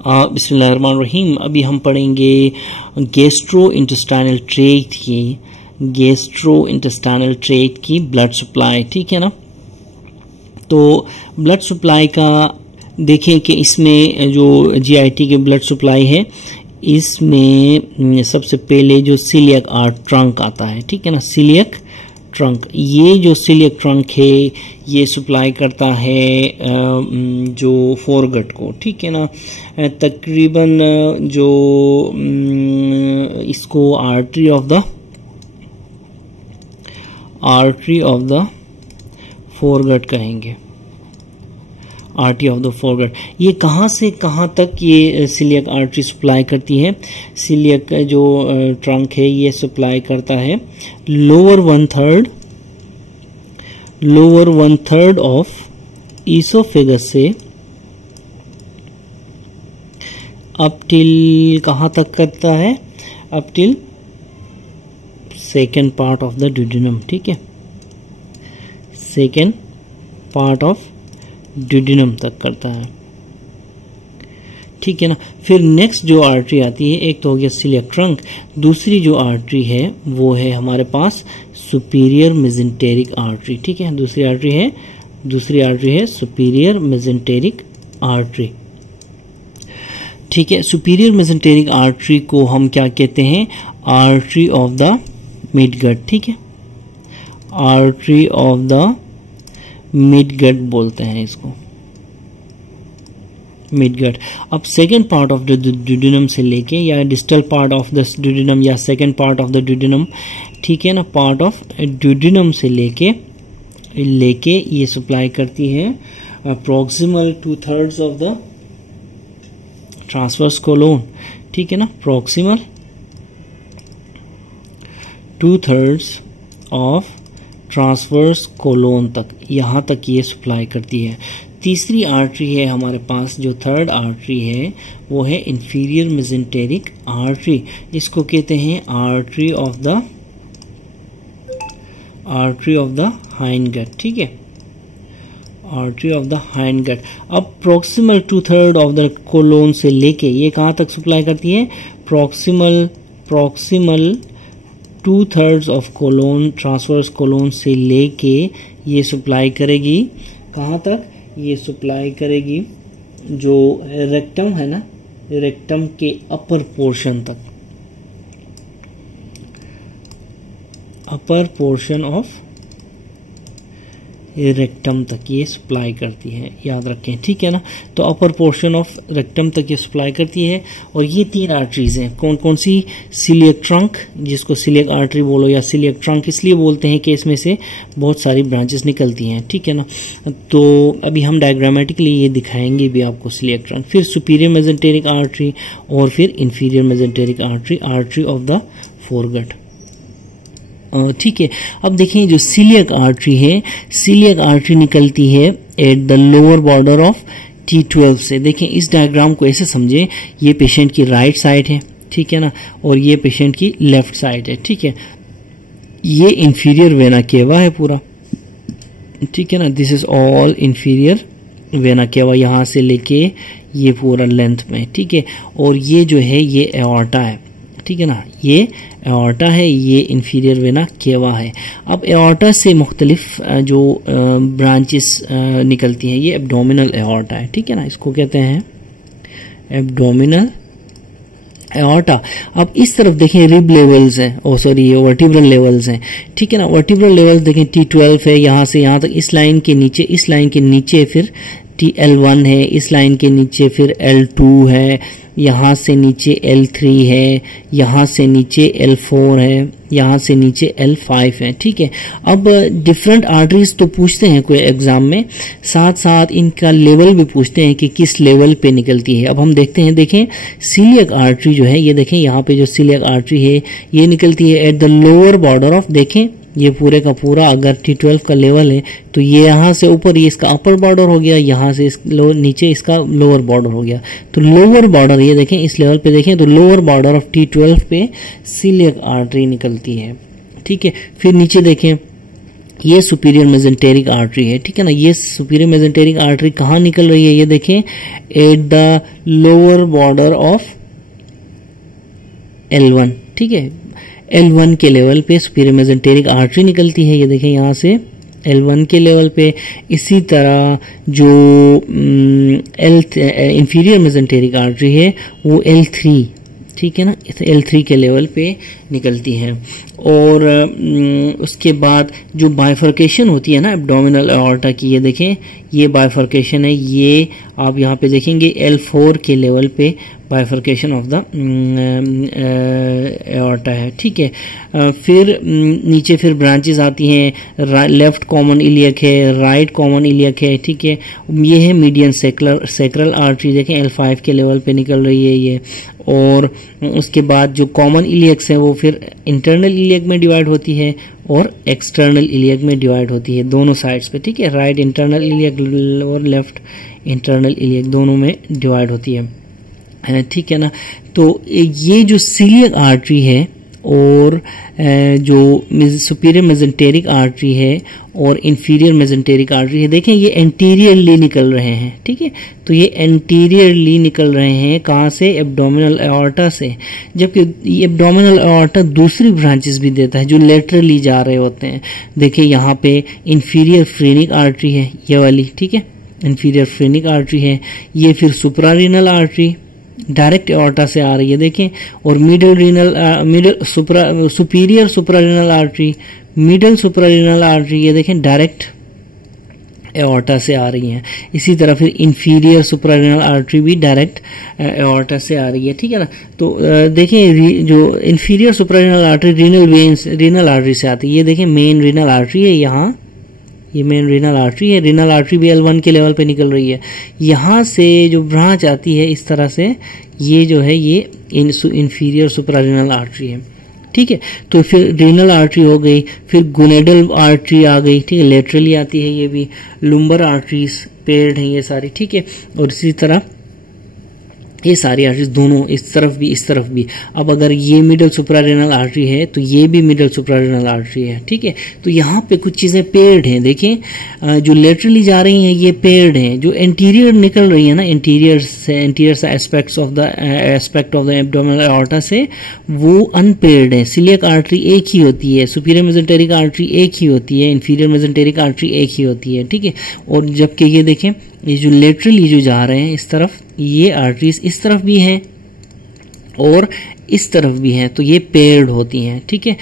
बिस्मिल्लाहिर्रहमानिर्रहीम। अभी हम पढ़ेंगे गैस्ट्रोइंटेस्टाइनल ट्रैक्ट की ब्लड सप्लाई। ठीक है ना। तो ब्लड सप्लाई का देखें कि इसमें जो जीआईटी के ब्लड सप्लाई है, इसमें सबसे पहले जो सीलियक ट्रंक आता है। ठीक है ना, सीलियक ट्रंक। ये जो सीलियक ट्रंक है ये सप्लाई करता है जो फोरगट को। ठीक है ना, तकरीबन जो इसको आर्टरी ऑफ द फोरगट कहेंगे। आर्टरी ऑफ द फोरगट ये कहाँ से कहाँ तक ये सीलियक आर्टरी सप्लाई करती है। सीलियक जो ट्रंक है ये सप्लाई करता है lower one third of oesophagus से अप टिल कहाँ तक करता है, up till second part of the duodenum. ठीक है, सेकेंड पार्ट ऑफ ड्यूडेनम तक करता है। ठीक है ना। फिर नेक्स्ट जो आर्टरी आती है, एक तो हो गया सीलियक ट्रंक, दूसरी जो आर्टरी है वो है हमारे पास सुपीरियर मेजेंटेरिक आर्टरी। ठीक है, दूसरी आर्टरी है सुपीरियर मेजेंटेरिक आर्टरी। ठीक है, सुपीरियर मेजेंटेरिक आर्टरी को हम क्या कहते हैं, आर्टरी ऑफ द मिडगट। ठीक है, आर्टरी ऑफ द मिडगट बोलते हैं इसको, मिडगट। अब second part of the duodenum से लेके या distal part of the duodenum या second part of the duodenum, ठीक है ना, पार्ट ऑफ ड्यूडेनम से लेके ये सप्लाई करती है proximal 2/3 of the transverse colon. ठीक है ना, प्रॉक्सिमल 2/3 ऑफ ट्रांसवर्स कोलोन तक, यहां तक ये सप्लाई करती है। तीसरी आर्टरी है हमारे पास, जो थर्ड आर्टरी है वो है इंफीरियर मेजेंटेरिक आर्टरी। इसको कहते हैं आर्टरी ऑफ द हाइंडगट। ठीक है, आर्टरी ऑफ द हाइंडगट। अब प्रॉक्सिमल 2/3 ऑफ द कोलोन से लेके ये कहां तक सप्लाई करती है, proximal 2/3 of colon, transverse colon से लेके ये सप्लाई करेगी कहां तक, ये सप्लाई करेगी जो रेक्टम है ना, रेक्टम के अपर पोर्शन तक, अपर पोर्शन ऑफ रेक्टम तक ये सप्लाई करती है, याद रखें। ठीक है ना, तो अपर पोर्शन ऑफ रेक्टम तक ये सप्लाई करती है। और ये तीन आर्टरीज हैं, कौन कौन सी, सीलियक ट्रंक, जिसको सीलियक आर्टरी बोलो या सीलियक ट्रंक इसलिए बोलते हैं कि इसमें से बहुत सारी ब्रांचेस निकलती हैं। ठीक है ना, तो अभी हम डायग्रामेटिकली ये दिखाएंगे भी आपको सीलियक ट्रंक, फिर सुपीरियर मेजेंटेरिक आर्टरी और फिर inferior mesenteric artery, artery of the foregut. ठीक है, अब देखिए जो सीलियक आर्टरी है, सीलियक आर्टरी निकलती है at the lower border of T12 से। देखें इस डायग्राम को ऐसे समझे, ये पेशेंट की राइट साइड है, ठीक है ना, और ये पेशेंट की लेफ्ट साइड है। ठीक है, ये इंफीरियर वेना केवा है पूरा। ठीक है ना, this is all inferior vena cava, यहां से लेके ये पूरा लेंथ में। ठीक है, और ये जो है ये एओर्टा है। ठीक है ना, ये एओर्टा है, ये इंफीरियर वेना केवा है। अब एओर्टा से मुख्तलिफ जो ब्रांचेस निकलती हैं, ये एब्डोमिनल एओर्टा है। ठीक है ना, इसको कहते हैं एब्डोमिनल एओर्टा। अब इस तरफ देखें रिब लेवल्स हैं, ये वर्टिब्रल लेवल्स हैं। ठीक है ना, वर्टिब्रल लेवल्स देखें T12 है, यहां से यहां तक, इस लाइन के नीचे फिर TL1 है, इस लाइन के नीचे फिर L2 है, यहाँ से नीचे L3 है, यहाँ से नीचे L4 है, यहाँ से नीचे L5 है। ठीक है, अब डिफरेंट आर्टरीज तो पूछते हैं कोई एग्जाम में, साथ साथ इनका लेवल भी पूछते हैं कि किस लेवल पे निकलती है। अब हम देखते हैं, देखें सीलियक आर्टरी जो है, ये देखें यहाँ पे जो सीलियक आर्टरी है ये निकलती है at the lower border of, देखें ये पूरे का पूरा अगर T12 का लेवल है तो ये यहाँ से ऊपर ये इसका अपर बॉर्डर हो गया, यहाँ से नीचे इसका लोअर बॉर्डर हो गया। तो लोअर बॉर्डर ये देखें, इस लेवल पे देखें तो लोअर बॉर्डर ऑफ T12 पे सीलियक आर्टरी निकलती है। ठीक है, फिर नीचे देखें ये सुपीरियर मेजेंटेरिक आर्टरी है, ठीक है ना। ये सुपीरियर मेजेंटेरिक आर्टरी कहाँ निकल रही है, ये देखें, eight the lower border of L1, ठीक है। L1 के लेवल पे सुपीरियर मेजेंटेरिक आर्टरी निकलती है, ये देखें यहाँ से L1 के लेवल पे। इसी तरह जो इंफीरियर मेजेंटेरिक आर्टरी है वो L3, ठीक है ना, L3 के लेवल पे निकलती है। और उसके बाद जो बाइफर्केशन होती है ना एब्डोमिनल एओर्टा की, ये देखें, ये बाइफर्केशन है, ये आप यहाँ पे देखेंगे L4 के लेवल पे बाइफर्केशन ऑफ द एओर्टा है, ठीक है। फिर नीचे फिर ब्रांचेस आती हैं, लेफ्ट कॉमन इलियक है, राइट कॉमन इलियक है, ठीक है। ये है मीडियन सैक्रल आर्टरी, देखें L5 के लेवल पे निकल रही है ये। और उसके बाद जो कॉमन इलियक्स हैं वो फिर इंटरनल इलियक में डिवाइड होती है और एक्सटर्नल इलियक में डिवाइड होती है, दोनों साइड्स पे, ठीक है। राइट इंटरनल इलियक और लेफ्ट इंटरनल इलियक दोनों में डिवाइड होती है, ठीक है ना। तो ये जो सीलियक आर्टरी है और जो सुपीरियर मेजेंटेरिक आर्टरी है और इंफीरियर मेजेंटेरिक आर्टरी है, देखें ये एंटीरियरली निकल रहे हैं, ठीक है। तो ये एंटीरियरली निकल रहे हैं कहाँ से, एब्डोमिनल एओर्टा से। जबकि एब्डोमिनल एओर्टा दूसरी ब्रांचेस भी देता है जो लेटरली जा रहे होते हैं। देखिए यहाँ पे इंफीरियर फ्रेनिक आर्टरी है ये वाली, ठीक है, इंफीरियर फ्रेनिक आर्टरी है। ये फिर सुप्रारीनल आर्टरी डायरेक्ट एओर्टा से आ रही है, देखें। और superior suprarenal artery, middle suprarenal artery, ये देखें डायरेक्ट एओर्टा से आ रही हैं। इसी तरह फिर इंफीरियर सुप्रारीनल आर्टरी भी डायरेक्ट एओर्टा से आ रही है, ठीक है ना। तो देखें जो inferior suprarenal artery renal veins, renal artery से आती है, ये देखें मेन रीनल आर्टरी है यहाँ, ये मेन रीनल आर्टरी है। रीनल आर्टरी भी L1 के लेवल पे निकल रही है। यहाँ से जो ब्रांच आती है इस तरह से, ये जो है ये इंफीरियर सुप्रारीनल आर्टरी है, ठीक है। तो फिर रीनल आर्टरी हो गई, फिर गोनेडल आर्टरी आ गई, ठीक है, लेटरली आती है ये भी। लुम्बर आर्टरीज पेयर्ड हैं ये सारी, ठीक है। और इसी तरह ये सारी आर्टरीज दोनों इस तरफ भी इस तरफ भी। अब अगर ये मिडल सुप्रारेनल आर्टरी है तो ये भी मिडल सुप्रारेनल आर्टरी है, ठीक है। तो यहाँ पे कुछ चीजें पेयर्ड हैं, देखें जो लेटरली जा रही हैं ये पेयर्ड हैं, जो इंटीरियर निकल रही है ना, इंटीरियर से aspect of the abdominal aorta से, वो अनपेयर्ड है। सिलियक आर्टरी एक ही होती है, सुपीरियर मेजेंटेरिक आर्टरी एक ही होती है, इंफीरियर मेजेंटेरिक आर्टरी एक ही होती है, ठीक है। और जबकि ये देखें ये जो लेटरली जो जा रहे हैं इस तरफ, ये आर्टरीज इस तरफ भी हैं और इस तरफ भी हैं, तो ये पेयर्ड होती हैं, ठीक है।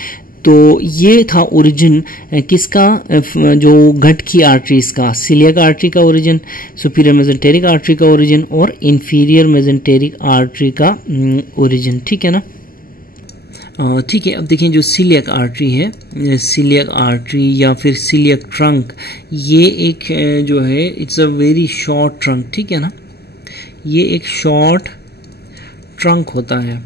तो ये था ओरिजिन किसका, जो गट की आर्टरीज का, सिलियक आर्टरी का ओरिजिन, सुपीरियर मेजेंटेरिक आर्टरी का ओरिजिन और इंफीरियर मेजेंटेरिक आर्टरी का ओरिजिन, ठीक है ना। ठीक है। अब देखें जो सिलियक आर्टरी है, सिलियक आर्टरी या फिर सिलियक ट्रंक, ये एक जो है it's a very short trunk, ठीक है ना। ये एक शॉर्ट ट्रंक होता है,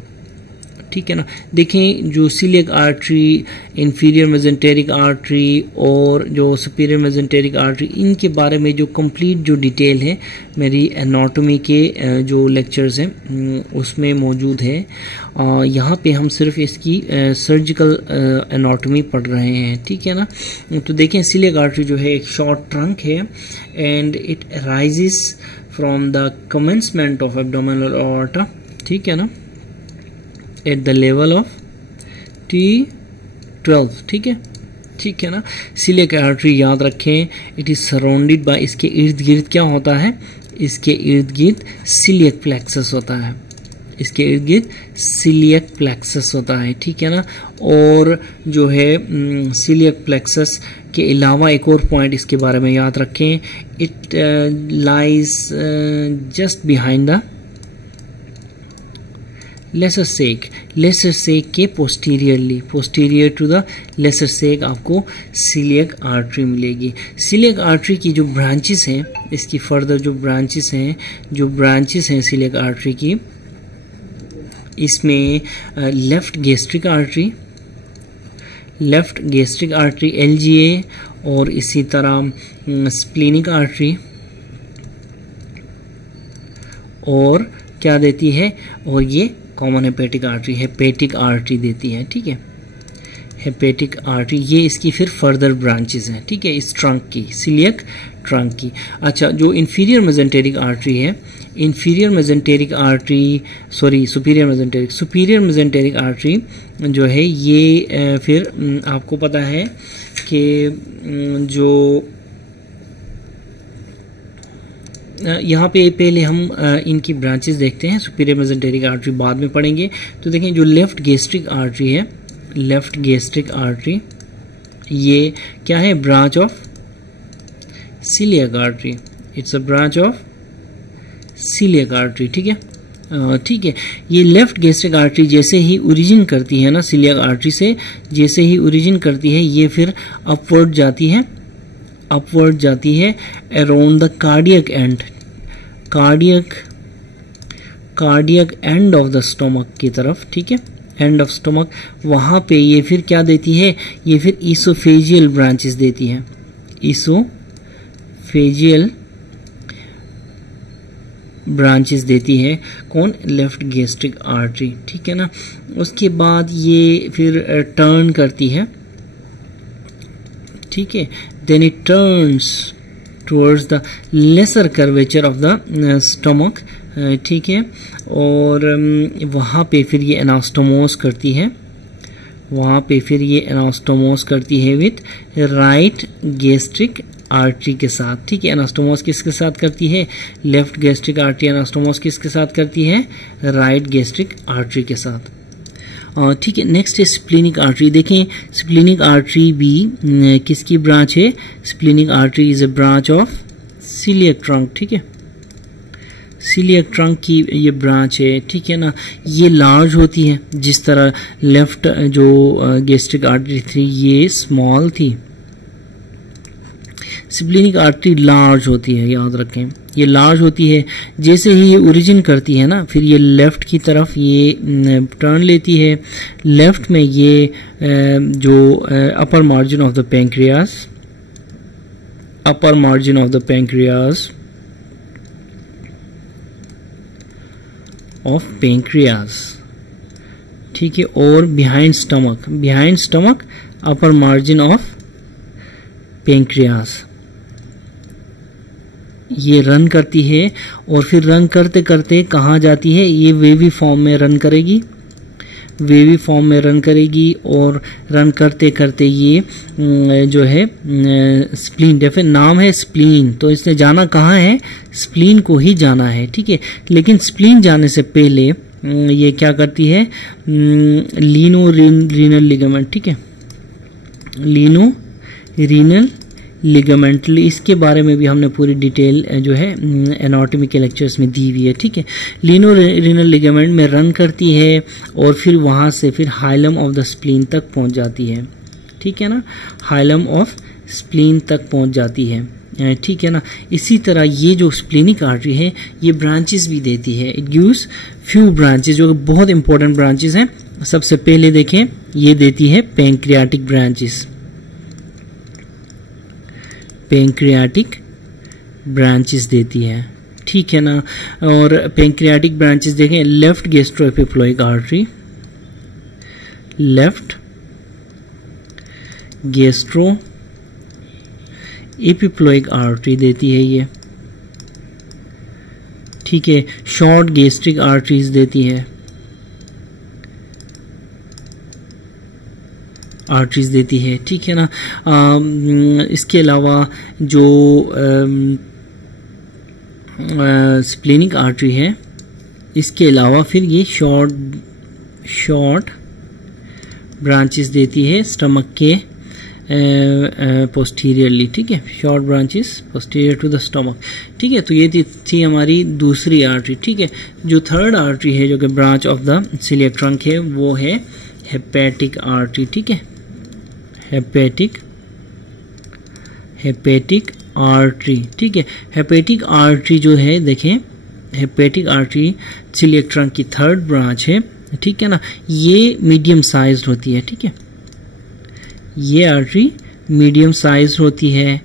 ठीक है ना। देखें जो coeliac artery, inferior mesenteric artery और जो सुपीरियर मेजेंटेरिक आर्टरी, इनके बारे में जो कंप्लीट जो डिटेल है मेरी एनाटॉमी के जो लेक्चर्स हैं उसमें मौजूद है। यहाँ पे हम सिर्फ इसकी सर्जिकल एनाटॉमी पढ़ रहे हैं, ठीक है ना। तो देखें सिलियक आर्टरी जो है एक शॉर्ट ट्रंक है and it rises from the commencement of abdominal aorta, ठीक है ना, at the level of T12, ठीक है, ठीक है ना। सिलियक आर्टरी याद रखें, इट इज सराउंडेड बाय, इसके इर्द गिर्द क्या होता है, इसके इर्द गिर्द सिलियक प्लेक्सस होता है, इसके इर्द गिर्द सिलियक प्लेक्सस होता है, ठीक है ना। और जो है सिलियक प्लेक्सस के अलावा एक और पॉइंट इसके बारे में याद रखें, it lies just behind the lesser sac, lesser sac के posterior to the lesser sac आपको सिलियक आर्टरी मिलेगी। सिलियक आर्टरी की जो ब्रांचेस हैं, इसकी फर्दर जो ब्रांचेस हैं सिलियक आर्टरी की, इसमें लेफ्ट गैस्ट्रिक आर्टरी LGA और इसी तरह स्प्लीनिक आर्टरी और क्या देती है, और ये कॉमन हेपेटिक आर्टरी देती है, ठीक है। हेपेटिक आर्टरी, ये इसकी फिर फर्दर ब्रांचेस हैं, ठीक है, इस ट्रंक की, सिलियक ट्रंक की। अच्छा, जो इंफीरियर मेजेंटेरिक आर्टरी है, inferior mesenteric artery, sorry superior mesenteric artery जो है ये फिर आपको पता है कि जो यहाँ पे पहले हम इनकी ब्रांचेस देखते हैं, सुपीरियर मेजेंटेरिक आर्टरी बाद में पढ़ेंगे। तो देखें जो लेफ्ट गैस्ट्रिक आर्टरी है, लेफ्ट गैस्ट्रिक आर्टरी ये क्या है, branch of celiac artery, it's a branch of celiac artery, ठीक है। ठीक है, ये लेफ्ट गैस्ट्रिक आर्टरी जैसे ही ओरिजिन करती है ना सीलियक आर्टरी से, जैसे ही ओरिजिन करती है ये फिर अपवर्ड जाती है around the cardiac end of the stomach की तरफ, ठीक है, एंड ऑफ स्टोमक। वहां पे ये फिर क्या देती है, ये फिर ईसोफेजियल ब्रांचेस देती है, ईसोफेजियल ब्रांचेस देती है कौन, लेफ्ट गैस्ट्रिक आर्टरी, ठीक है ना। उसके बाद ये फिर टर्न करती है, ठीक है, then it turns towards the lesser curvature of the stomach, ठीक है, और वहाँ पे फिर ये एनास्टोमोस करती है, विथ राइट गैस्ट्रिक आर्टरी के साथ, ठीक है। एनास्टोमोस किसके साथ करती है, लेफ्ट गैस्ट्रिक आर्टरी एनास्टोमोस किसके साथ करती है, राइट गैस्ट्रिक आर्टरी के साथ, ठीक है। नेक्स्ट है स्प्लीनिक आर्टरी। देखें स्प्लीनिक आर्टरी भी किसकी ब्रांच है, splenic artery is a branch of celiac trunk, ठीक है, सीलियक ट्रंक की ये ब्रांच है, ठीक है ना। ये लार्ज होती है, जिस तरह लेफ्ट जो गैस्ट्रिक आर्टरी थी ये स्मॉल थी, स्प्लीनिक आर्टरी लार्ज होती है, याद रखें ये लार्ज होती है। जैसे ही ये ओरिजिन करती है ना, फिर ये लेफ्ट की तरफ ये टर्न लेती है, लेफ्ट में ये जो अपर मार्जिन ऑफ द पैंक्रियास, ठीक है, और behind stomach upper margin of pancreas ये रन करती है, और फिर रन करते करते कहाँ जाती है, ये वेवी फॉर्म में रन करेगी, और रन करते करते ये जो है स्प्लीन, डेफिनेट नाम है स्प्लीन, तो इसने जाना कहाँ है, स्प्लीन को ही जाना है, ठीक है। लेकिन स्प्लीन जाने से पहले ये क्या करती है, लीनो रीनल लिगामेंट, ठीक है, लीनो रीनल लिगामेंट, इसके बारे में भी हमने पूरी डिटेल जो है एनाटॉमी के लेक्चर्स में दी हुई है, ठीक है। लीनो रीनल लिगामेंट में रन करती है, और फिर वहां से फिर हाइलम ऑफ द स्प्लीन तक पहुंच जाती है, ठीक है ना, हाइलम ऑफ स्प्लीन तक पहुंच जाती है, ठीक है ना। इसी तरह ये जो स्प्लीनिक आर्टरी है ये ब्रांचेस भी देती है, इट गिव्स फ्यू ब्रांचेस जो बहुत इंपॉर्टेंट ब्रांचेस हैं। सबसे पहले देखें ये देती है पैंक्रियाटिक ब्रांचेस देती है, ठीक है ना। और पैंक्रियाटिक ब्रांचेस देखें, लेफ्ट गैस्ट्रोएपिफ्लोइक आर्टरी, लेफ्ट गैस्ट्रोएपिफ्लोइक आर्टरी देती है ये, ठीक है। शॉर्ट गैस्ट्रिक आर्टरीज देती है, ठीक है ना। इसके अलावा जो स्प्लीनिक आर्टरी है, इसके अलावा फिर ये शॉर्ट ब्रांचेस देती है स्टमक के पोस्टीरियरली, ठीक है, short branches posterior to the stomach, ठीक है। तो ये थी हमारी दूसरी आर्टरी, ठीक है। जो थर्ड आर्टरी है जो कि branch of the celiac trunk है वो है हेपेटिक आर्टरी, ठीक है, हेपेटिक आर्टरी, ठीक है। हेपेटिक आर्टरी जो है देखें, हेपेटिक आर्टरी सीलियक ट्रंक की थर्ड ब्रांच है, ठीक है ना। ये मीडियम साइज्ड होती है, ठीक है, ये आर्टरी मीडियम साइज होती है,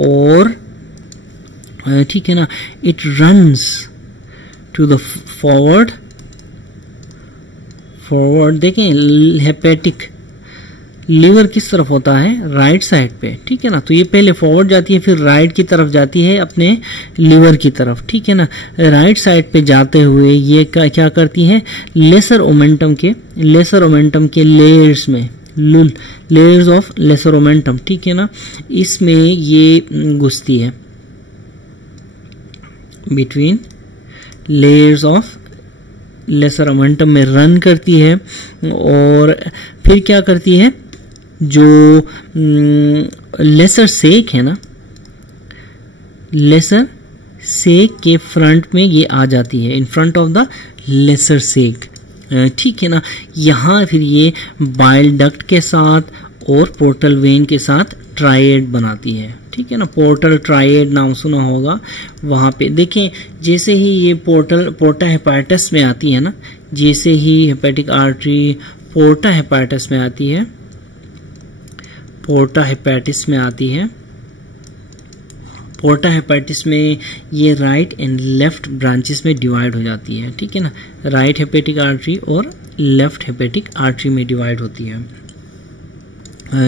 और ठीक है ना, it runs to the forward देखें, हेपेटिक लीवर किस तरफ होता है, राइट साइड पे, ठीक है ना। तो ये पहले फॉरवर्ड जाती है, फिर राइट की तरफ जाती है अपने लीवर की तरफ, ठीक है ना। राइट साइड पे जाते हुए ये क्या करती है, लेसर ओमेंटम के लेयर्स में, लेयर्स ऑफ लेसर ओमेंटम, ठीक है ना, इसमें ये घुसती है, between layers of lesser omentum में रन करती है। और फिर क्या करती है, जो लेसर सेक है ना, लेसर सेक के फ्रंट में ये आ जाती है, in front of the lesser sac, ठीक है ना। यहाँ फिर ये बाइल डक्ट के साथ और पोर्टल वेन के साथ ट्राइएड बनाती है, ठीक है ना। पोर्टल ट्राइएड नाम सुना होगा, वहां पे देखें जैसे ही ये पोर्टा हेपाटाइटिस में आती है ना, जैसे ही हेपेटिक आर्टरी पोर्टा हेपाटाइटिस में आती है, पोर्टा हेपेटिस में आती है, पोर्टा हेपेटिस में ये राइट एंड लेफ्ट ब्रांचेस में डिवाइड हो जाती है, ठीक है ना। राइट हेपेटिक आर्टरी और लेफ्ट हेपेटिक आर्टरी में डिवाइड होती है,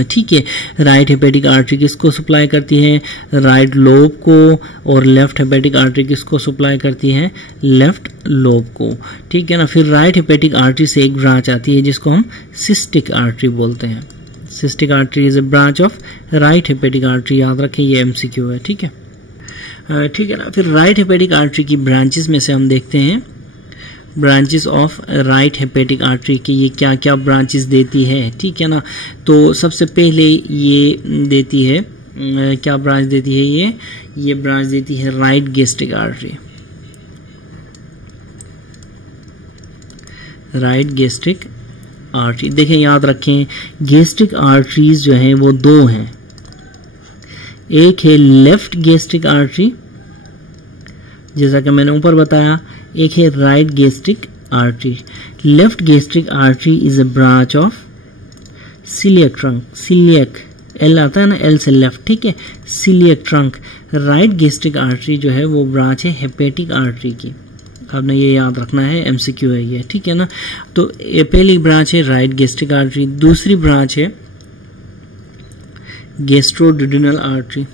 ठीक है। राइट हेपेटिक आर्टरी किसको सप्लाई करती है, राइट लोब को, और लेफ्ट हेपेटिक आर्टरी किसको सप्लाई करती है, लेफ्ट लोब को, ठीक है ना। फिर राइट हेपेटिक आर्टरी से एक ब्रांच आती है जिसको हम सिस्टिक आर्टरी बोलते हैं। Cystic artery is a branch of right hepatic artery, याद रखें ये एमसीक्यू है, ठीक है, ठीक है ना। फिर राइट हेपेटिक आर्टरी की ब्रांचेस में से हम देखते हैं branches of right hepatic artery की ये क्या क्या ब्रांचेस देती है, ठीक है ना। तो सबसे पहले ये देती है, क्या ब्रांच देती है, ये ब्रांच देती है right gastric artery, right gastric artery. देखें याद रखें, गैस्ट्रिक आर्टरीज जो हैं वो दो हैं, एक है लेफ्ट गैस्ट्रिक आर्टरी जैसा कि मैंने ऊपर बताया, एक है right gastric artery. Left gastric artery is a branch of coeliac trunk, coeliac L आता है ना, एल से लेफ्ट, ठीक है, coeliac trunk. Right gastric artery जो है वो ब्रांच है हेपेटिक आर्टरी की, आपने ये याद रखना है, एमसीक्यू है ये, ठीक है ना। तो ये पहली ब्रांच है राइट गैस्ट्रिक आर्टरी, दूसरी ब्रांच है gastroduodenal artery,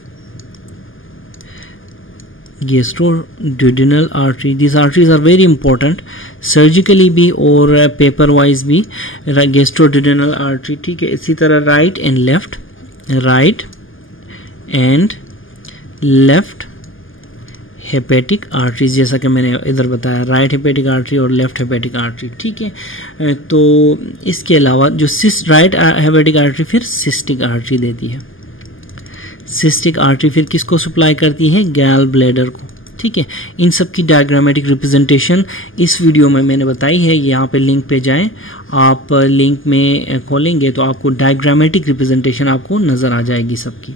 gastroduodenal artery. This arteries are very important surgically भी और पेपर वाइज भी, गैस्ट्रोड्यूडेनल आर्टरी, ठीक है। इसी तरह right and left, right and left hepatic arteries, जैसा कि मैंने इधर बताया, राइट हेपेटिक आर्टरी और लेफ्ट हेपेटिक आर्टरी, ठीक है। तो इसके अलावा जो राइट हेपेटिक आर्टरी फिर सिस्टिक आर्टरी देती है, सिस्टिक आर्टरी फिर किसको सप्लाई करती है, गैल ब्लैडर को, ठीक है। इन सब की डायग्रामेटिक रिप्रेजेंटेशन इस वीडियो में मैंने बताई है, यहाँ पे लिंक पे जाएं, आप लिंक में खोलेंगे तो आपको डायग्रामेटिक रिप्रेजेंटेशन आपको नजर आ जाएगी सबकी,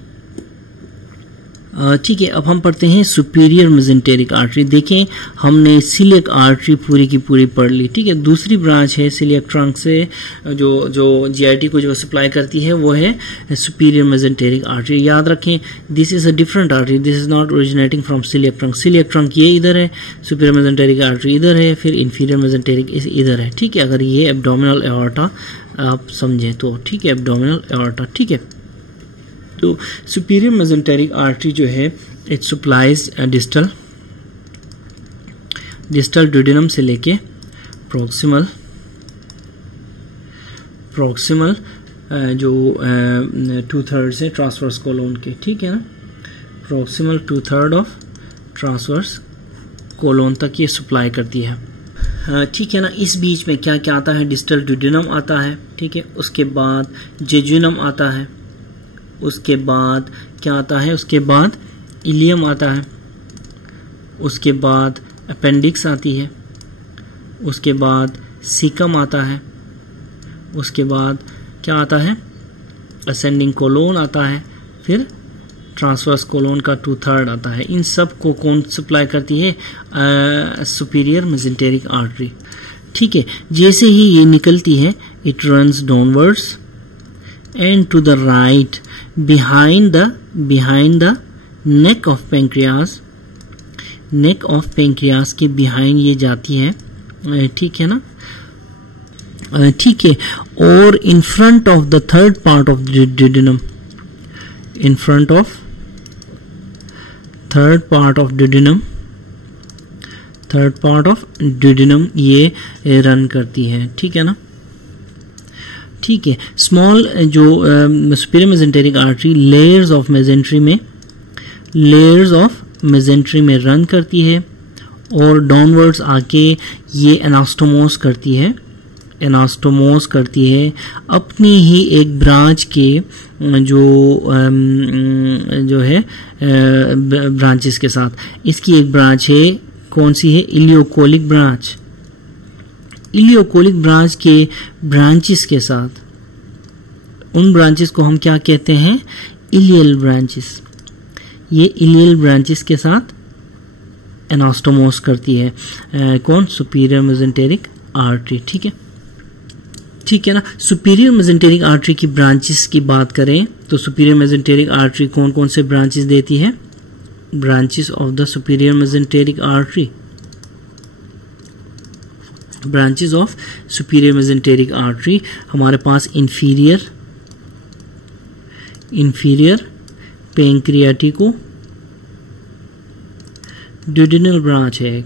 ठीक है। अब हम पढ़ते हैं सुपीरियर मेसेंटेरिक आर्टरी। देखें हमने सिलियक आर्टरी पूरी की पूरी पढ़ ली, ठीक है। दूसरी ब्रांच है सिलियक ट्रंक से जो जीआईटी को जो सप्लाई करती है वो है सुपीरियर मेसेंटेरिक आर्टरी। याद रखें this is a different artery, this is not originating from coeliac trunk. Coeliac trunk ये इधर है, सुपीरियर मेसेंटेरिक आर्टरी इधर है, फिर इंफीरियर मेसेंटेरिक इधर है, ठीक है। अगर ये एब्डोमिनल एओर्टा आप समझें तो, ठीक है, एब्डोमिनल एओर्टा, ठीक है। तो सुपीरियर मेसेंटेरिक आर्टरी जो है इट सप्लाइज डिस्टल ड्यूडेनम से लेके प्रॉक्सिमल जो 2/3 है ट्रांसवर्स कोलोन के, ठीक है ना, प्रॉक्सिमल 2/3 ऑफ ट्रांसवर्स कोलोन तक ये सप्लाई करती है, ठीक है ना। इस बीच में क्या क्या आता है, डिस्टल ड्यूडेनम आता है, ठीक है। उसके बाद जेजुनम आता है, उसके बाद क्या आता है, उसके बाद इलियम आता है, उसके बाद अपेंडिक्स आती है, उसके बाद सीकम आता है, उसके बाद क्या आता है, असेंडिंग कोलोन आता है, फिर ट्रांसवर्स कोलोन का 2/3 आता है। इन सब को कौन सप्लाई करती है, सुपीरियर मेसेंटेरिक आर्टरी, ठीक है। जैसे ही ये निकलती है it runs downwards and to the right behind the neck of pancreas, neck of pancreas के behind ये जाती है, ठीक है ना। ठीक है। और इन front of the third part of duodenum, in front of third part of duodenum, third part of duodenum ये रन करती है, ठीक है ना। ठीक है, स्मॉल जो superior mesenteric artery layers of mesentery में, लेयर्स ऑफ मेसेंट्री में रन करती है और डाउनवर्ड्स आके ये एनास्टोमोस करती है, एनास्टोमोस करती है अपनी ही एक ब्रांच के जो है ब्रांचेस के साथ। इसकी एक ब्रांच है, कौन सी है? Ileocolic branch. इलियोकोलिक ब्रांच के ब्रांचेस के साथ, उन ब्रांचेस को हम क्या कहते हैं? Ileal branches. ये इलियल ब्रांचेस के साथ एनास्टोमोस करती है कौन? सुपीरियर मेसेंटेरिक आर्टरी, ठीक है, ठीक है ना। सुपीरियर मेसेंटेरिक आर्टरी की ब्रांचेस की बात करें तो सुपीरियर मेसेंटेरिक आर्टरी कौन कौन से ब्रांचेस देती है? Branches of the superior mesenteric artery, branches of superior mesenteric artery हमारे पास inferior, inferior pancreatico duodenal branch है एक,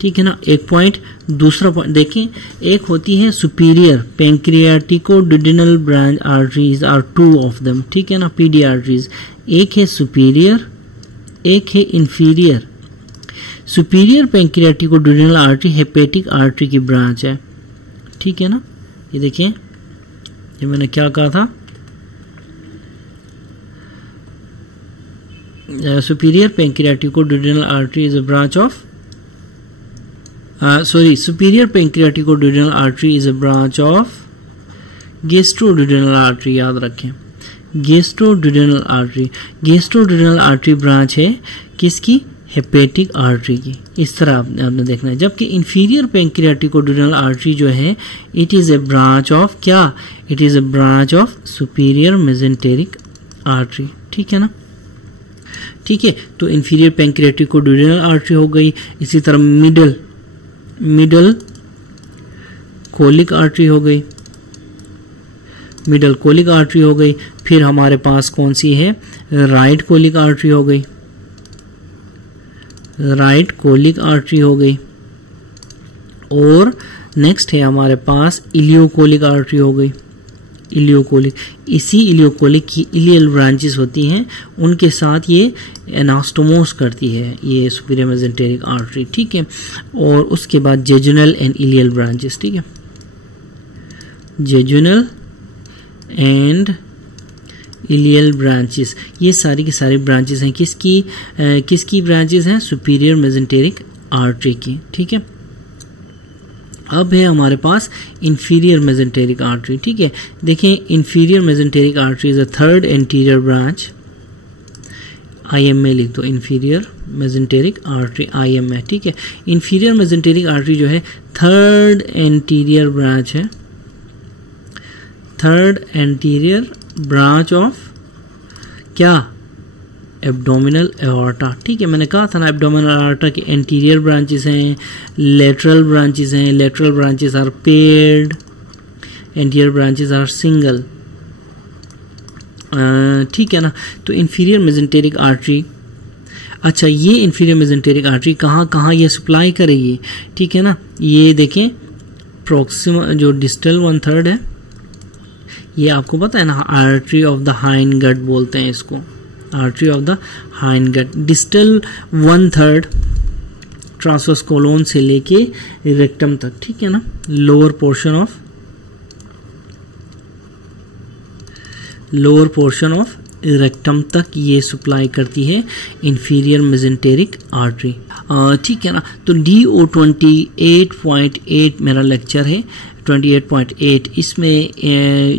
ठीक है ना। एक पॉइंट। दूसरा पॉइंट देखें, एक होती है superior pancreatico duodenal branch arteries are two of them, ठीक है ना, पीडी आर्टरीज। एक है सुपीरियर, एक है inferior. Superior pancreatico duodenal artery hepatic artery की ब्रांच है, ठीक है ना। ये देखें, ये मैंने क्या कहा था? superior pancreaticoduodenal artery is a branch of superior pancreaticoduodenal artery is a branch of gastroduodenal artery। याद रखें, gastroduodenal artery, gastroduodenal artery branch है किसकी? हेपेटिक आर्टरी की। इस तरह आपने देखना है। जबकि इंफीरियर पैंक्रियाटिकोड्यूडेनल आर्टरी जो है it is a branch of क्या? It is a branch of superior mesenteric artery, ठीक है ना। ठीक है, तो इंफीरियर पैंक्रियाटिकोड्यूडेनल आर्टरी हो गई। इसी तरह मिडल कोलिक आर्टरी हो गई, मिडल कोलिक आर्टरी हो गई। फिर हमारे पास कौन सी है? राइट कोलिक आर्टरी हो गई, राइट कोलिक आर्टरी हो गई। और नेक्स्ट है हमारे पास इलियोकोलिक आर्टरी हो गई, इलियोकोलिक। इसी इलियोकोलिक की इलियल ब्रांचेस होती हैं, उनके साथ ये एनास्टोमोस करती है ये सुपीरियर मेसेंटेरिक आर्टरी, ठीक है। और उसके बाद जेजुनल एंड इलियल ब्रांचेस, ठीक है, जेजुनल एंड इलियल ब्रांचेस। ये सारी की सारी ब्रांचेस हैं किसकी ब्रांचेस हैं? सुपीरियर मेसेंटेरिक आर्टरी की, ठीक है। अब है हमारे पास इंफीरियर मेसेंटेरिक आर्टरी, ठीक है। देखें, inferior mesenteric artery is a third anterior branch, IM में लिख दो, इंफीरियर मेसेंटेरिक आर्टरी IM है, ठीक है। इंफीरियर मेसेंटेरिक आर्टरी जो है थर्ड एंटीरियर ब्रांच है, थर्ड एंटीरियर ब्रांच ऑफ क्या? एब्डोमिनल एओर्टा, ठीक है। मैंने कहा था ना एब्डोमिनल एओर्टा के एंटीरियर ब्रांचेस हैं, लेटरल ब्रांचेस हैं, lateral branches are paired, anterior branches are single, ठीक है ना। तो इंफीरियर मेसेंटेरिक आर्टरी, अच्छा ये इंफीरियर मेसेंटेरिक आर्टरी कहाँ कहाँ ये सप्लाई करेगी, ठीक है ना। ये देखें, प्रोक्सिमा जो डिस्टल 1/3 है, ये आपको पता है ना, artery of the hind gut बोलते हैं इसको, artery of the hind gut. Distal 1/3 transverse colon से लेके रेक्टम तक, ठीक है ना। लोअर पोर्शन ऑफ रेक्टम तक ये सप्लाई करती है इंफीरियर मेसेंटेरिक आर्टरी, ठीक है ना। तो DO 28.8 मेरा लेक्चर है, 28.8। इसमें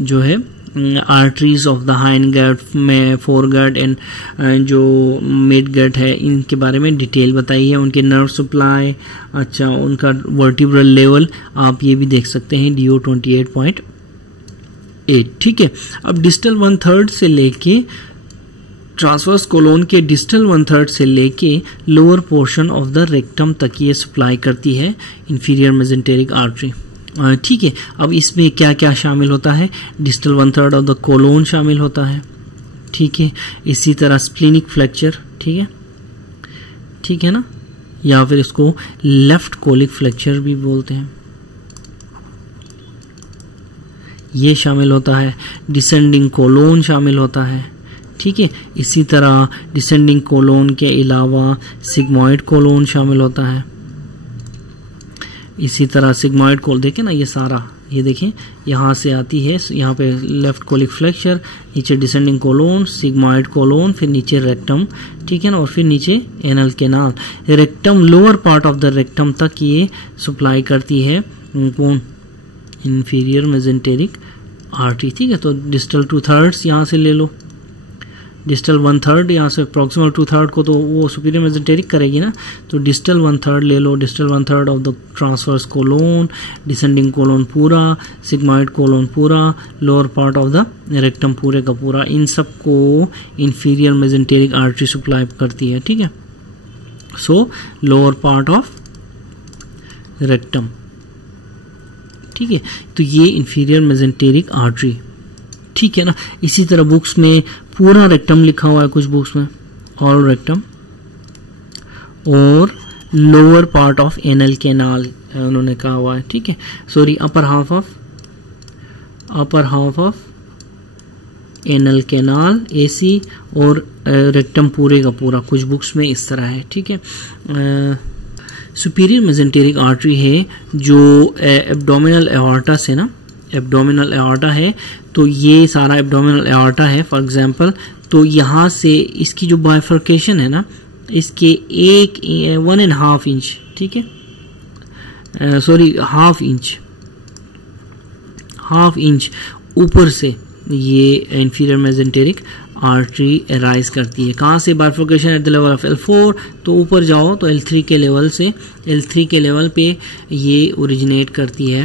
जो है arteries of the hind gut में फोर गट एंड जो मिड गट है इनके बारे में डिटेल बताई है, उनके नर्व सप्लाई, अच्छा उनका वर्टिब्रल लेवल आप ये भी देख सकते हैं DO 28.8, ठीक है। अब डिस्टल 1/3 से लेके ट्रांसवर्स कोलोन के डिस्टल 1/3 से लेके lower portion of the rectum तक ये सप्लाई करती है इंफीरियर मेजेंटेरिक आर्टरी। ठीक है, अब इसमें क्या क्या शामिल होता है, डिस्टल 1/3 ऑफ द कोलोन शामिल होता है। ठीक है, इसी तरह स्प्लीनिक फ्रैक्चर, ठीक है ना, या फिर इसको लेफ्ट कोलिक फ्रैक्चर भी बोलते हैं, ये शामिल होता है। डिसेंडिंग कोलोन शामिल होता है। ठीक है, इसी तरह डिसेंडिंग कोलोन के अलावा सिग्मॉइड कोलोन शामिल होता है। इसी तरह सिग्मॉइड कोलोन देखें ना, ये सारा ये देखें यहाँ से आती है, यहाँ पे लेफ्ट कोलिक फ्रैक्चर, नीचे डिसेंडिंग कोलोन, सिग्मॉइड कोलोन, फिर नीचे रेक्टम, ठीक है ना, और फिर नीचे anal canal. Rectum lower part of the rectum तक ये सप्लाई करती है कौन, इंफीरियर मेजेंटेरिक आर्टरी। ठीक है, तो डिस्टल 2/3 यहाँ से ले लो, डिस्टल 1/3 यहाँ से, प्रॉक्सिमल 2/3 को तो वो सुपीरियर मेजेंटेरिक करेगी ना, तो डिस्टल 1/3 ले लो, distal 1/3 of the transverse colon, descending colon पूरा, सिग्मॉइड कोलोन पूरा, lower part of the rectum पूरे का पूरा, इन सब को इंफीरियर मेजेंटेरिक आर्टरी सप्लाई करती है। ठीक है, सो लोअर पार्ट ऑफ रेक्टम। ठीक है, तो ये इंफीरियर मेजेंटेरिक आर्टरी। ठीक है ना, इसी तरह बुक्स में पूरा रेक्टम लिखा हुआ है, कुछ बुक्स में ऑल रेक्टम, और lower part of anal canal उन्होंने कहा हुआ है। ठीक है, sorry upper half of anal canal AC, और रेक्टम पूरे का पूरा, कुछ बुक्स में इस तरह है। ठीक है, सुपीरियर मेजेंटेरिक आर्टरी है जो एब्डोमिनल एओर्टा से ना, एब्डोमिनल एओर्टा है, तो ये सारा एब्डोमिनल एओर्टा है फॉर एग्जांपल, तो यहाँ से इसकी जो बाइफर्केशन है ना, इसके 1.5 इंच, ठीक है, सॉरी हाफ इंच ऊपर से ये इंफीरियर मेजेंटेरिक आर्टरी अराइज करती है। कहाँ से, bifurcation at the level of L4, तो ऊपर जाओ तो L3 के लेवल से, L3 के लेवल पे ये ओरिजिनेट करती है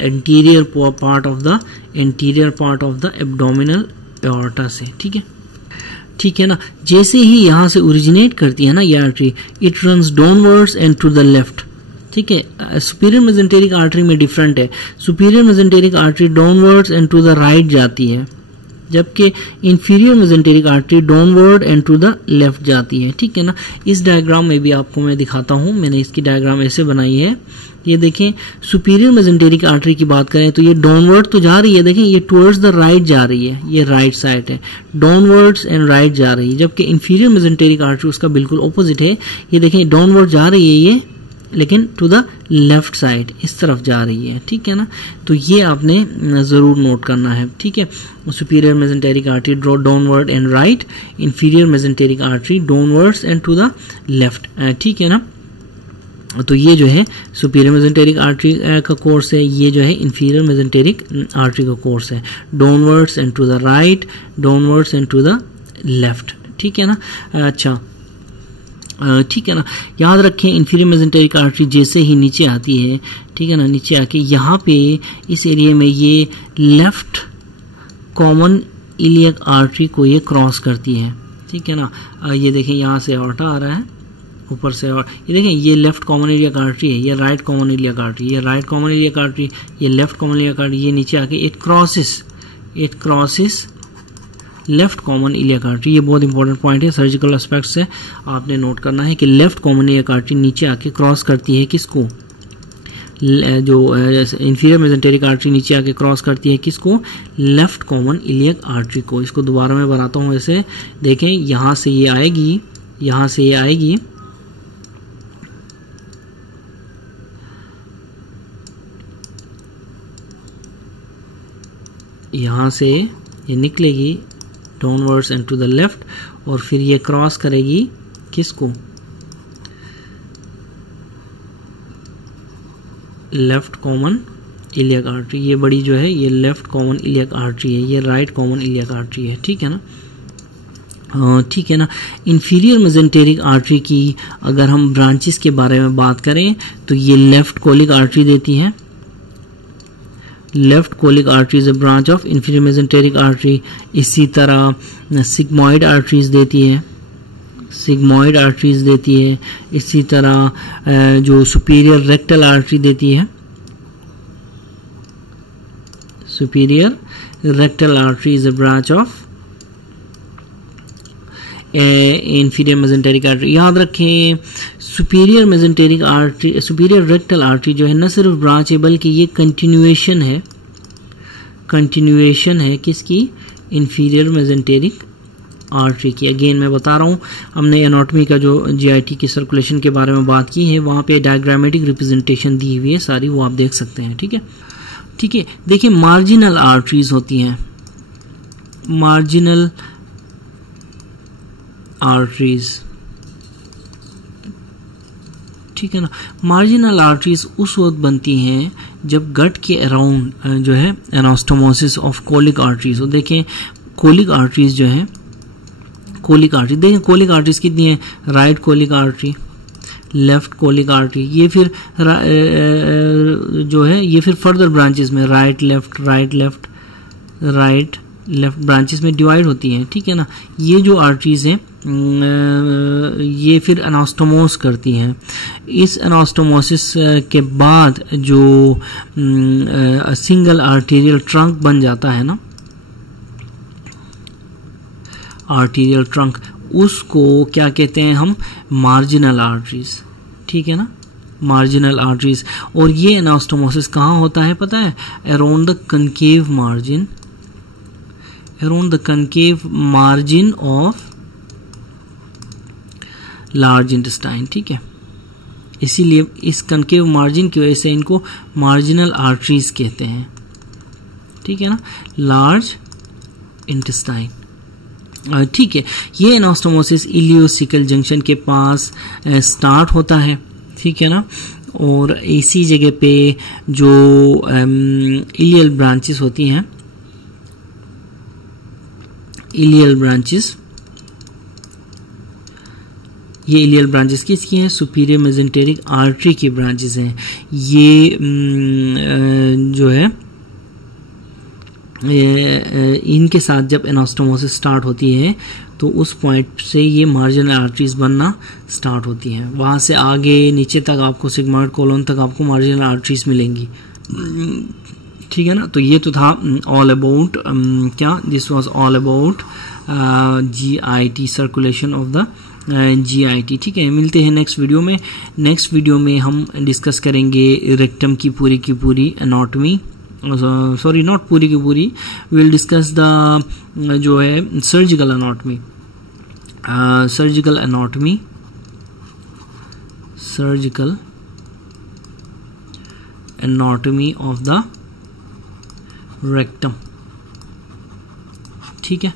anterior part of the abdominal aorta से। ठीक है ना, जैसे ही यहाँ से ओरिजिनेट करती है ना ये artery, it runs downwards and to the left. ठीक है, सुपीरियर मेजेंटेरिक आर्टरी में डिफरेंट है, superior mesenteric artery downwards and to the right जाती है, जबकि inferior mesenteric artery downward and to the left जाती है। ठीक है ना, इस डायग्राम में भी आपको मैं दिखाता हूं, मैंने इसकी डायग्राम ऐसे बनाई है, ये देखें, सुपीरियर मेजेंटेरिक आर्टरी की बात करें तो ये डाउनवर्ड तो जा रही है, देखें ये टुवर्ड्स द राइट जा रही है, ये राइट साइड है, डाउनवर्ड्स एंड राइट जा रही है, जबकि इंफीरियर मेजेंटेरिक आर्टरी उसका बिल्कुल ऑपोजिट है, ये देखें डाउनवर्ड जा रही है ये, लेकिन टू द लेफ्ट साइड इस तरफ जा रही है। ठीक है ना, तो ये आपने जरूर नोट करना है। ठीक है, superior mesenteric artery downward and right, inferior mesenteric artery downwards and to the left. ठीक है ना, तो ये जो है सुपीरियर मेजेंटेरिक आर्टरी का कोर्स है, ये जो है इंफीरियर मेजेंटेरिक आर्टरी का कोर्स है, downwards and to the right, downwards and to the left. ठीक है ना, अच्छा ठीक है ना, याद रखें इंफीरियर मेजेंटेरिक आर्टरी जैसे ही नीचे आती है, ठीक है ना, नीचे आके यहाँ पे इस एरिया में ये लेफ्ट कॉमन इलियक आर्टरी को ये क्रॉस करती है। ठीक है ना, ये देखें यहाँ से एओर्टा आ रहा है ऊपर से, और ये देखें ये लेफ्ट कॉमन इलियक आर्टरी है, ये राइट कॉमन इलियक आर्टरी, ये राइट कॉमन इलियक आर्टरी, ये लेफ्ट कॉमन इलियक आर्टरी, ये नीचे आके it crosses left common iliac artery. ये बहुत इंपॉर्टेंट पॉइंट है, सर्जिकल एस्पेक्ट से आपने नोट करना है कि लेफ्ट कॉमन इलियक आर्टरी नीचे आके क्रॉस करती है किसको, जो इंफीरियर मेजेंटेरिक आर्टरी नीचे आके क्रॉस करती है किसको, लेफ्ट कॉमन इलियक आर्टरी को। इसको दोबारा मैं बनाता हूँ ऐसे, देखें यहाँ से ये आएगी, यहाँ से ये आएगी, यहाँ से ये निकलेगी downwards and to the left, और फिर ये क्रॉस करेगी किसको, लेफ्ट कॉमन इलियक आर्टरी। ये बड़ी जो है ये लेफ्ट कॉमन इलियक आर्टरी है, ये राइट कॉमन इलियक आर्टरी है। ठीक है ना, ठीक है ना, इंफीरियर मेजेंटेरिक आर्टरी की अगर हम ब्रांचेस के बारे में बात करें तो ये लेफ्ट कोलिक आर्टरी देती है, left colic artery is a branch of inferior mesenteric artery. इसी तरह सिग्मॉइड आर्टरीज देती है, सिग्मॉइड आर्टरीज देती है। इसी तरह जो सुपीरियर रेक्टल आर्टरी देती है, superior rectal artery is a branch of inferior mesenteric artery. याद रखें superior mesenteric artery, superior rectal artery जो है न सिर्फ ब्रांच है बल्कि ये कंटिन्यूएशन है, कंटिन्यूएशन है किसकी, इंफीरियर मेसेंटेरिक आर्टरी की। अगेन मैं बता रहा हूँ, हमने एनाटॉमी का जो जीआईटी की सर्कुलेशन के बारे में बात की है, वहाँ पे डायग्रामेटिक रिप्रेजेंटेशन दी हुई है सारी, वो आप देख सकते हैं। ठीक है, ठीक है। देखिए मार्जिनल आर्टरीज होती हैं, मार्जिनल आर्टरीज, ठीक है ना। मार्जिनल आर्टरीज उस वक्त बनती हैं जब गट के अराउंड जो है एनास्टोमोसिस ऑफ कोलिक आर्टरीज हो। देखें कोलिक आर्टरीज जो है, कोलिक आर्टरी देखें, कोलिक आर्टरीज कितनी है, right colic artery, left colic artery, ये फिर जो है ये फिर फर्दर ब्रांचेस में right left, right left, right left branches में डिवाइड होती हैं। ठीक है ना। ये जो आर्टरीज हैं ये फिर एनास्टोमोस करती हैं। इस एनास्टोमोसिस के बाद जो सिंगल आर्टेरियल ट्रंक बन जाता है ना, आर्टेरियल ट्रंक, उसको क्या कहते हैं हम, मार्जिनल आर्टरीज। ठीक है ना, मार्जिनल आर्टरीज। और ये एनास्टोमोसिस कहाँ होता है पता है, around the concave margin, around the concave margin of large intestine. ठीक है, इसीलिए इस कनकेव मार्जिन की वजह से इनको मार्जिनल आर्टरीज कहते हैं। ठीक है ना, लार्ज इंटेस्टाइन। ठीक है, ये एनास्टोमोसिस इलियोसिकल जंक्शन के पास स्टार्ट होता है। ठीक है ना, और इसी जगह पे जो इलियल ब्रांचेस होती हैं, इलियल ब्रांचेस, ये इलियल ब्रांचेस किसकी हैं, सुपीरियर मेसेंटेरिक आर्टरी की ब्रांचेस हैं। ये जो है इनके साथ जब एनास्टोमोसिस स्टार्ट होती है तो उस पॉइंट से ये मार्जिनल आर्टरीज बनना स्टार्ट होती हैं। वहाँ से आगे नीचे तक आपको सिग्मॉइड कोलन तक आपको मार्जिनल आर्टरीज मिलेंगी। ठीक है ना। तो ये तो था ऑल अबाउट क्या, this was all about GIT, circulation of the GIT. ठीक है, मिलते हैं नेक्स्ट वीडियो में। नेक्स्ट वीडियो में हम डिस्कस करेंगे रेक्टम की पूरी एनाटॉमी, सॉरी नॉट पूरी की पूरी, विल डिस्कस द जो है surgical anatomy, surgical anatomy, surgical anatomy of the rectum. ठीक है।